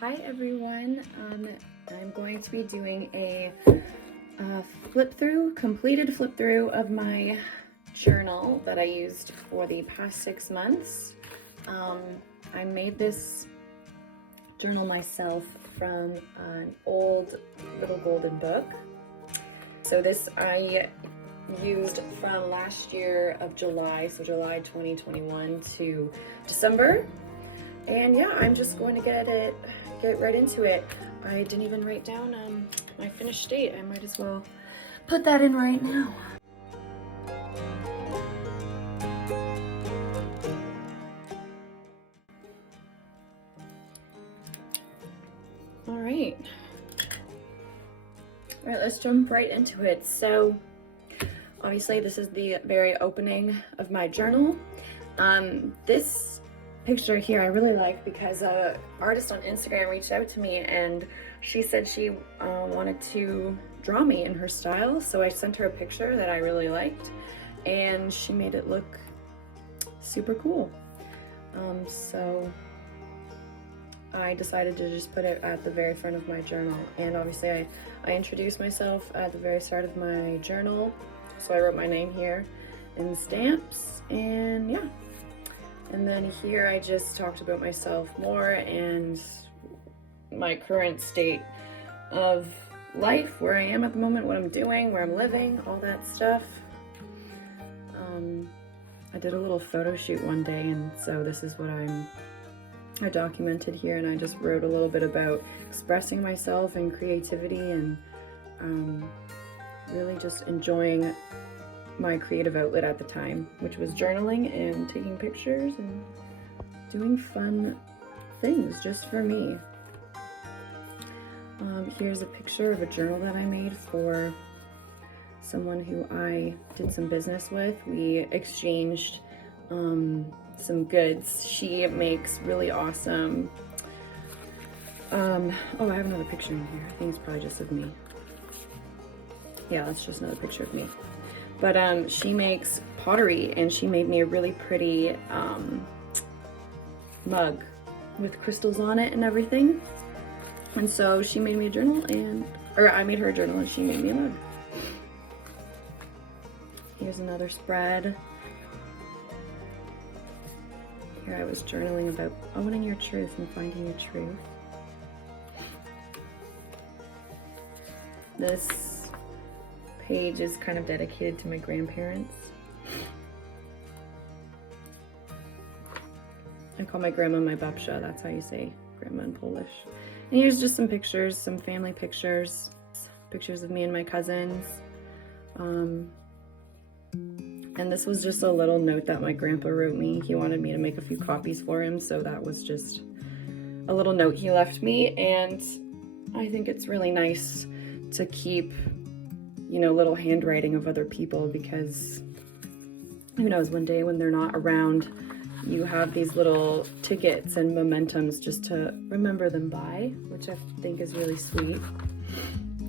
Hi everyone, I'm going to be doing a completed flip through of my journal that I used for the past 6 months. I made this journal myself from an old little golden book. So this I used from last year of July, so July 2021 to December. And yeah, I'm just going to get right into it. I didn't even write down my finished date. I might as well put that in right now. All right, let's jump right into it. So obviously this is the very opening of my journal. This picture here I really like because an artist on Instagram reached out to me and she said she wanted to draw me in her style, so I sent her a picture that I really liked and she made it look super cool. So I decided to just put it at the very front of my journal, and obviously I introduced myself at the very start of my journal, so I wrote my name here in stamps, and yeah. And then here I just talked about myself more and my current state of life, where I am at the moment, what I'm doing, where I'm living, all that stuff. I did a little photo shoot one day, and so this is what I documented here, and I just wrote a little bit about expressing myself and creativity and really just enjoying my creative outlet at the time, which was journaling and taking pictures and doing fun things just for me. Here's a picture of a journal that I made for someone who I did some business with. We exchanged some goods. She makes really awesome oh, I have another picture in here. I think it's probably just of me. Yeah, that's just another picture of me. But she makes pottery, and she made me a really pretty mug with crystals on it and everything. And so she made me a journal, or I made her a journal and she made me a mug. Here's another spread. Here I was journaling about owning your truth and finding your truth. This page is kind of dedicated to my grandparents. I call my grandma my babcia, that's how you say grandma in Polish. And here's just some pictures, some family pictures, pictures of me and my cousins. And this was just a little note that my grandpa wrote me. He wanted me to make a few copies for him, so that was just a little note he left me. And I think it's really nice to keep, you know, little handwriting of other people, because who knows, one day when they're not around, you have these little tickets and momentums just to remember them by, which I think is really sweet.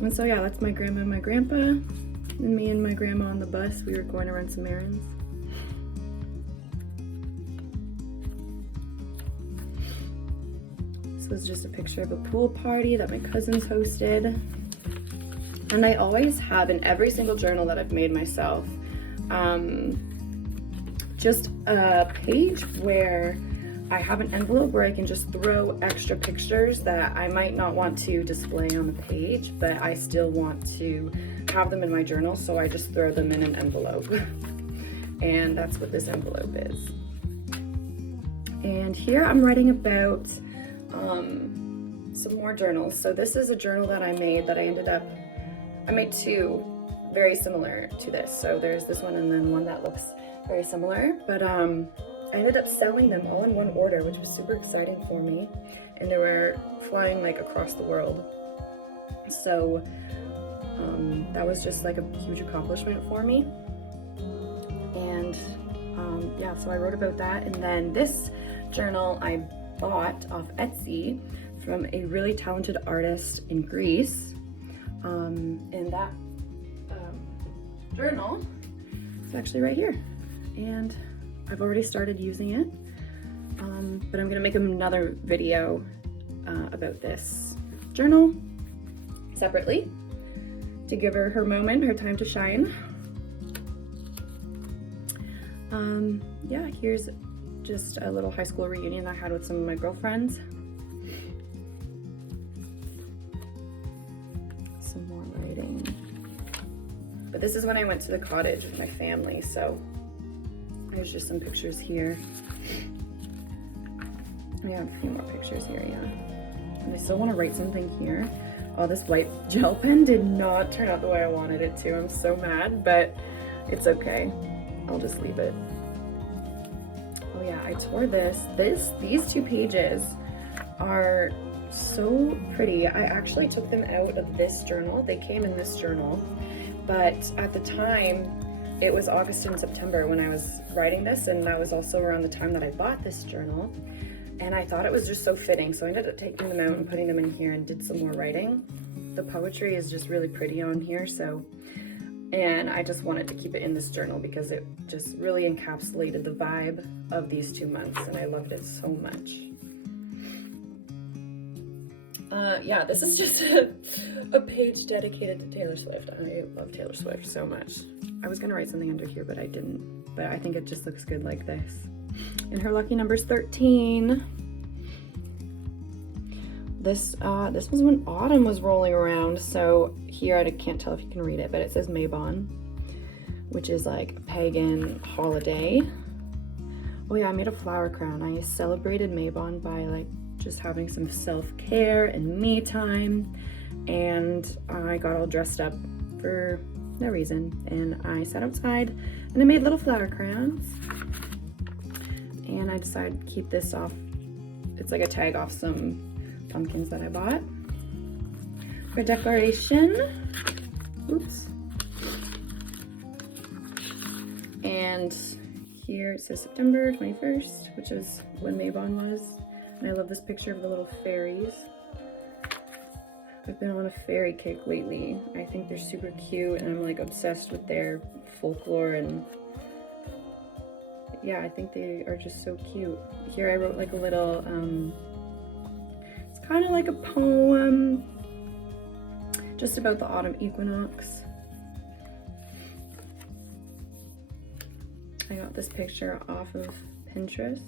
And so yeah, that's my grandma and my grandpa, and me and my grandma on the bus. We were going to run some errands. This was just a picture of a pool party that my cousins hosted. And I always have in every single journal that I've made myself, just a page where I have an envelope where I can just throw extra pictures that I might not want to display on the page, but I still want to have them in my journal, so I just throw them in an envelope. And that's what this envelope is. And here I'm writing about some more journals. So this is a journal that I made that I made two very similar to this. So there's this one and then one that looks very similar, but I ended up selling them all in one order, which was super exciting for me, and they were flying like across the world. So that was just like a huge accomplishment for me. And yeah, so I wrote about that. And then this journal I bought off Etsy from a really talented artist in Greece. And that journal is actually right here, and I've already started using it, but I'm gonna make another video about this journal separately to give her her moment, her time to shine. Yeah, here's just a little high school reunion I had with some of my girlfriends. Some more writing. But this is when I went to the cottage with my family, so there's just some pictures here. I have a few more pictures here, yeah. And I still want to write something here. Oh, this white gel pen did not turn out the way I wanted it to. I'm so mad, but it's okay. I'll just leave it. Oh yeah, I tore this. These 2 pages are so pretty. I actually took them out of this journal. They came in this journal, but at the time, it was August and September when I was writing this, and that was also around the time that I bought this journal. And I thought it was just so fitting, so I ended up taking them out and putting them in here and did some more writing. The poetry is just really pretty on here, and I just wanted to keep it in this journal because it just really encapsulated the vibe of these 2 months, and I loved it so much. Yeah, this is just a page dedicated to Taylor Swift. I love Taylor Swift so much. I was gonna write something under here, but I didn't. But I think it just looks good like this. And her lucky number's 13. This was when autumn was rolling around. So here, I can't tell if you can read it, but it says Mabon, which is like a pagan holiday. Oh yeah, I made a flower crown. I celebrated Mabon by like just having some self-care and me time. And I got all dressed up for no reason. And I sat outside and I made little flower crowns. And I decided to keep this off. It's like a tag off some pumpkins that I bought for decoration. Oops. And here it says September 21st, which is when Mabon was. And I love this picture of the little fairies. I've been on a fairy kick lately. I think they're super cute, and I'm like obsessed with their folklore, and yeah, I think they are just so cute. Here I wrote like a little, it's kind of like a poem just about the autumn equinox. I got this picture off of Pinterest.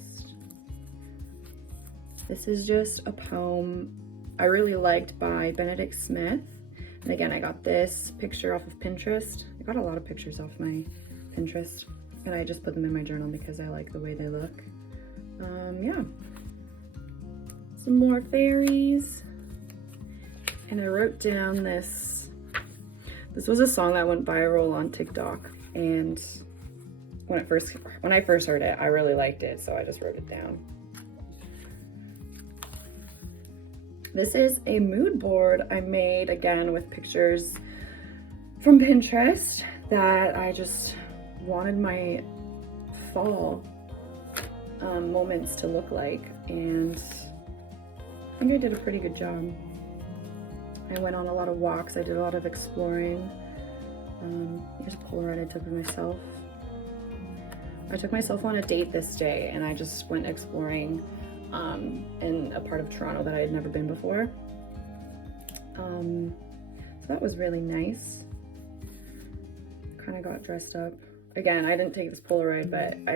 This is just a poem I really liked by Benedict Smith. And again, I got this picture off of Pinterest. I got a lot of pictures off my Pinterest, and I just put them in my journal because I like the way they look. Yeah. Some more fairies. And I wrote down this was a song that went viral on TikTok, and when I first heard it, I really liked it, so I just wrote it down. This is a mood board I made, again, with pictures from Pinterest that I just wanted my fall moments to look like, and I think I did a pretty good job. I went on a lot of walks, I did a lot of exploring. Here's a Polaroid I took of myself. I took myself on a date this day, and I just went exploring in a part of Toronto that I had never been before. So that was really nice. Kind of got dressed up. Again, I didn't take this Polaroid, but I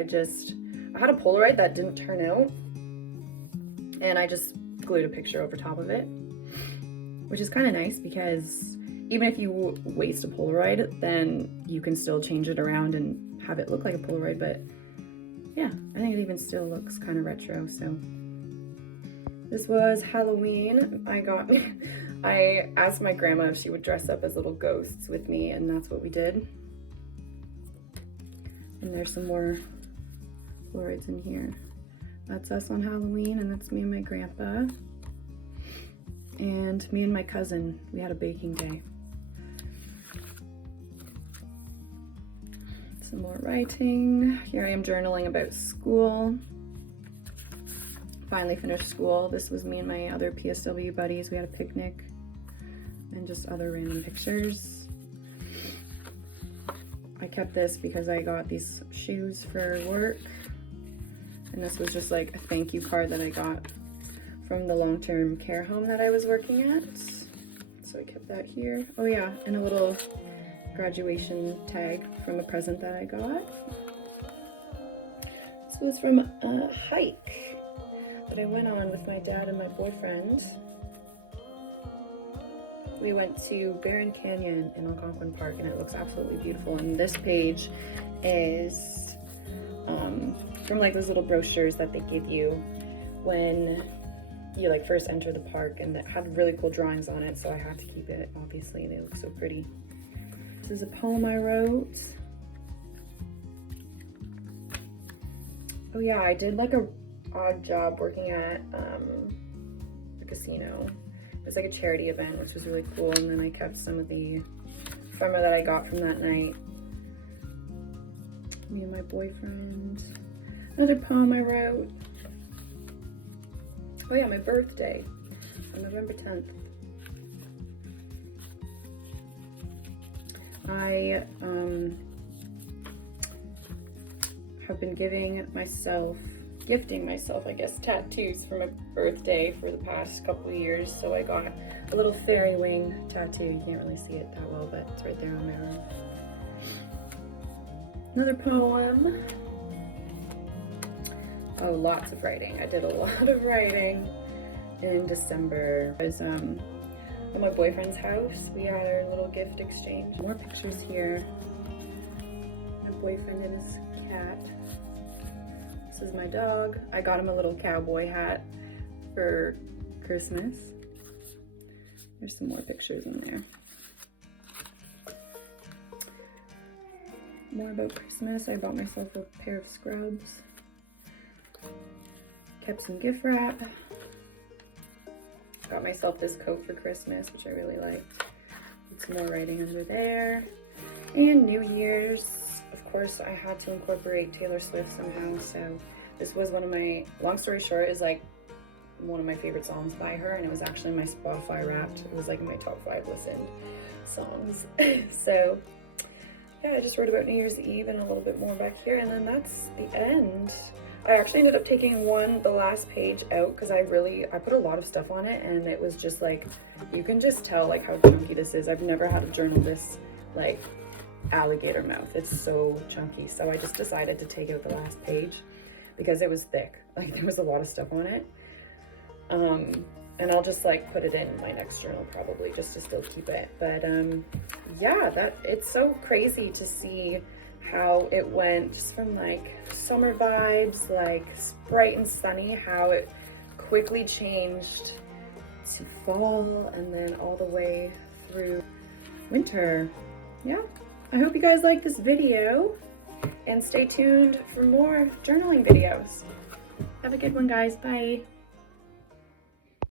had a Polaroid that didn't turn out, and I just glued a picture over top of it, which is kind of nice because even if you waste a Polaroid, then you can still change it around and have it look like a Polaroid. But yeah, I think it even still looks kind of retro. So this was Halloween. I asked my grandma if she would dress up as little ghosts with me, and that's what we did. And there's some more Polaroids in here. That's us on Halloween, and that's me and my grandpa. And me and my cousin, we had a baking day. Some more writing. Here I am journaling about school. Finally finished school. This was me and my other PSW buddies. We had a picnic and just other random pictures. I kept this because I got these shoes for work. And this was just like a thank you card that I got from the long-term care home that I was working at. So I kept that here. Oh yeah, and a little graduation tag from a present that I got. This was from a hike that I went on with my dad and my boyfriend. We went to Barron Canyon in Algonquin Park, and it looks absolutely beautiful. And this page is from like those little brochures that they give you when you like first enter the park, and that had really cool drawings on it, so I had to keep it, obviously. They look so pretty. This is a poem I wrote. Oh yeah, I did like a odd job working at the casino. It was like a charity event, which was really cool, and then I kept some of the ephemera that I got from that night. Me and my boyfriend. Another poem I wrote. Oh yeah, my birthday on November 10th. I have been gifting myself, I guess, tattoos for my birthday for the past couple of years. So I got a little fairy wing tattoo. You can't really see it that well, but it's right there on my arm. Another poem. Oh, lots of writing. I did a lot of writing in December. I was at my boyfriend's house. We had our little gift exchange. More pictures here. My boyfriend and his cat. This is my dog. I got him a little cowboy hat for Christmas. There's some more pictures in there. More about Christmas. I bought myself a pair of scrubs. Kept some gift wrap. Got myself this coat for Christmas, which I really liked. With some more writing under there. And New Year's. Of course, I had to incorporate Taylor Swift somehow, so this was one of my, long story short, is like one of my favorite songs by her, and it was actually my Spotify Wrapped. It was like in my top 5 listened songs. So yeah, I just wrote about New Year's Eve and a little bit more back here, and then that's the end. I actually ended up taking the last page out because I put a lot of stuff on it, and it was just like, you can just tell like how chunky this is. I've never had a journal this like alligator mouth. It's so chunky. So I just decided to take out the last page because it was thick. Like there was a lot of stuff on it. And I'll just like put it in my next journal probably just to still keep it. But yeah, it's so crazy to see how it went just from like summer vibes, like bright and sunny, how it quickly changed to fall and then all the way through winter. Yeah, I hope you guys like this video and stay tuned for more journaling videos. Have a good one, guys. Bye.